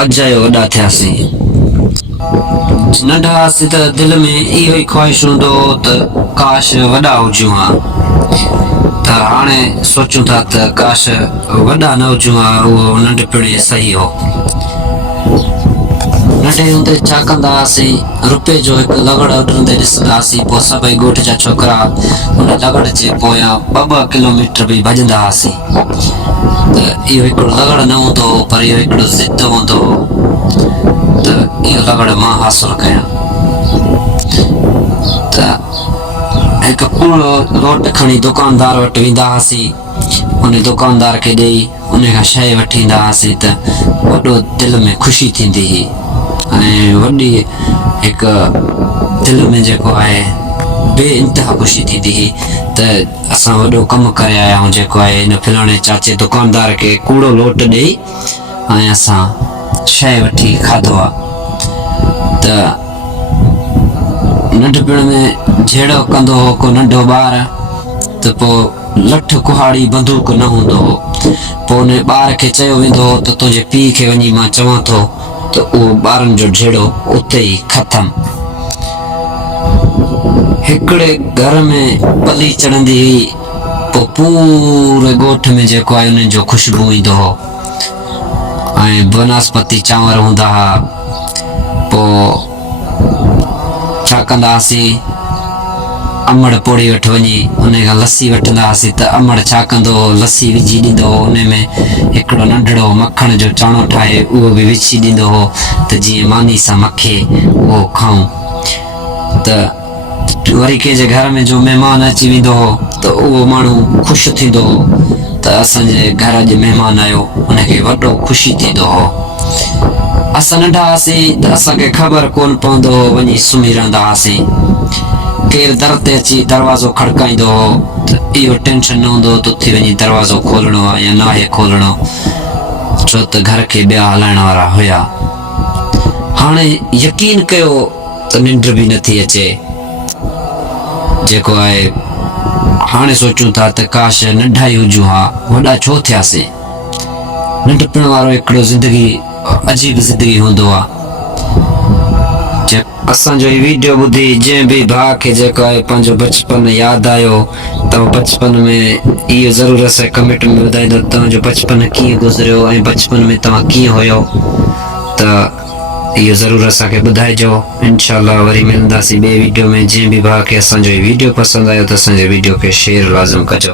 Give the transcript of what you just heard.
अजायो वॾा थियासीं। नंढा हुआसीं त दिलि में इहो ई ख़्वाहिश हूंदो हो त काश वॾा हुजूं हा, त हाणे सोचूं था त काश वॾा न हुजूं हा, उहो नंढपिण सही हो। नंढे हूंदे छा कंदा हुआसीं, रुपए जो हिकु लॻड़ उॾंदे ॾिसंदा हुआसीं, पोइ सभई ॻोठ जा छोकिरा हुन लॻड़ जे पोयां 2-2 किलोमीटर बि भॼंदा हुआसीं। त इहो हिकिड़ो लॻड़ न हूंदो हो, पर इहो हिकिड़ो ज़िद हूंदो हो त इहो लॻड़ मां हासिल कयां। त हिकु कूड़ो लोट खणी दुकानदार वटि वेंदा हुआसीं, उन दुकानदार खे ॾेई उन खां शइ वठी ईंदा हुआसीं त वॾो दिलि में ख़ुशी थींदी हुई ऐं वॾी हिकु दिलि में जेको आहे बे इंतिहा ख़ुशी थींदी हुई त असां वॾो कमु करे आया आहियूं, जेको आहे हिन फलाणे चाचे दुकानदार खे कूड़ो लोट ॾेई ऐं असां शइ वठी खाधो आहे। त नंढपिण में जहिड़ो कंदो हो को नंढो ॿार त पोइ लठ कुहाड़ी बंदूक न हूंदो हो, पोइ उन ॿार खे चयो वेंदो हो त तुंहिंजे पीउ खे वञी मां चवां थो त उहो ॿारनि जो जहिड़ो उते ई ख़तम। हिकिड़े घर में पली चढ़ंदी हुई, पोइ पूरे ॻोठ में जेको आहे उन्हनि जो ख़ुशबू ईंदो हो ऐं बनस्पति चांवर हूंदा हुआ। पोइ छा कंदा हुआसीं, अमड़ पोड़ी वटि वञी उन खां लस्सी वठंदा हुआसीं त अमड़ छा कंदो हो, लस्सी विझी ॾींदो हो, उन में हिकिड़ो नंढड़ो मखण जो चाणो ठाहे उहो बि विझी ॾींदो हो त जीअं मानी सां मखे उहो खाऊं। त वरी कंहिंजे घर में जो महिमान अची वेंदो हो त उहो माण्हू ख़ुशि थींदो हो त असांजे घर अॼु महिमान आयो, उनखे वॾो ख़ुशी थींदो हो। असां नंढा हुआसीं त असांखे ख़बर कोन पवंदो हो, वञी सुम्ही रहंदा हुआसीं। केरु दर ते अची दरवाज़ो खड़काईंदो हो त इहो टेंशन न हूंदो हो त उथी वञी दरवाज़ो खोलणो आहे या नाहे खोलणो, छो त घर खे ॿिया हलाइण वारा हुया। हाणे यकीन कयो त निंड बि नथी अचे, जेको आहे हाणे सोचूं था त काश नंढा ई हुजूं हा, वॾा छो थियासीं। नंढपिण वारो हिकिड़ो ज़िंदगी अजीब ज़िंदगी हूंदो आहे। असांजो ही वीडियो ॿुधी जंहिं बि भाउ खे जेको आहे पंहिंजो बचपन यादि आयो, तव्हां बचपन में इहो ज़रूरु असांजे कमेंट में ॿुधाईंदो तव्हांजो बचपन कीअं गुज़रियो ऐं बचपन में तव्हां कीअं हुयो, त इहो ज़रूरु असांखे ॿुधाइजो। इंशाअल्लाह वरी मिलंदासीं ॿिए वीडियो में। जंहिं बि भाउ खे असांजो वीडियो पसंदि आयो त असांजे वीडियो खे शेयर लाज़िम कजो।